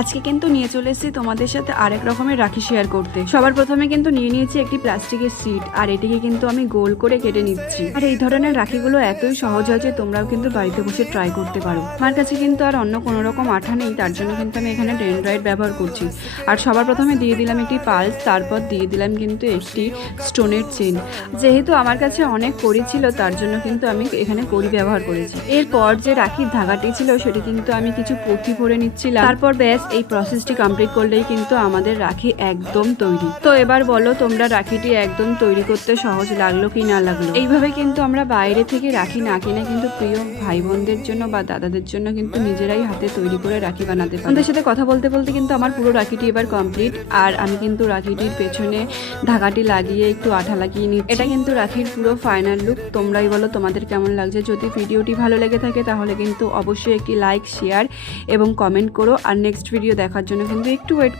আজকে কিন্তু নিয়ে চলে এসেছি তোমাদের সাথে আরেক রকমের রাখি শেয়ার করতে। সবার প্রথমে কিন্তু নিয়ে নিয়েছি একটি প্লাস্টিকের সিট, আর এটিকে কিন্তু আমি গোল করে কেটে নিচ্ছি। আর এই ধরনের রাখিগুলো এতই সহজ হয় যে তোমরাও কিন্তু বাড়িতে বসে ট্রাই করতে পারো। আমার কাছে কিন্তু আর অন্য কোনো রকম আঠা নেই, তার জন্য কিন্তু আমি এখানে ডেনড্রাইট ব্যবহার করছি। আর সবার প্রথমে দিয়ে দিলাম একটি পালস, তারপর দিয়ে দিলাম কিন্তু একটি স্টোনের চেন। যেহেতু আমার কাছে অনেক কড়ি ছিল তার জন্য কিন্তু আমি এখানে কড়ি ব্যবহার করেছি। এরপর যে রাখির ধাগাটি ছিল সেটি কিন্তু আমি কিছু পুঁথি ভরে নিচ্ছিলাম। তারপর ব্যাস এই প্রসেসটি কমপ্লিট করলেই কিন্তু আমাদের রাখি একদম তৈরি। তো এবার বলো তোমরা রাখিটি একদম তৈরি করতে সহজ লাগলো কি না লাগলো? এইভাবে কিন্তু আমরা বাইরে থেকে রাখি না কিনে কিন্তু প্রিয় ভাই বোনদের জন্য বা দাদাদের জন্য কিন্তু নিজেরাই হাতে তৈরি করে রাখি বানাতে পারি। আমাদের সাথে কথা বলতে বলতে কিন্তু আমার পুরো রাখিটি এবার কমপ্লিট। আর আমি কিন্তু রাখিটির পেছনে ধাগাটি লাগিয়ে একটু আঠা লাগিয়ে নিচ্ছি। এটা কিন্তু রাখির পুরো ফাইনাল লুক। তোমরাই বলো তোমাদের কেমন লাগছে। যদি ভিডিওটি ভালো লেগে থাকে তাহলে কিন্তু অবশ্যই একটি লাইক, শেয়ার এবং কমেন্ট করো। আর নেক্সট ভিডিও দেখার জন্য কিন্তু একটু ওয়েট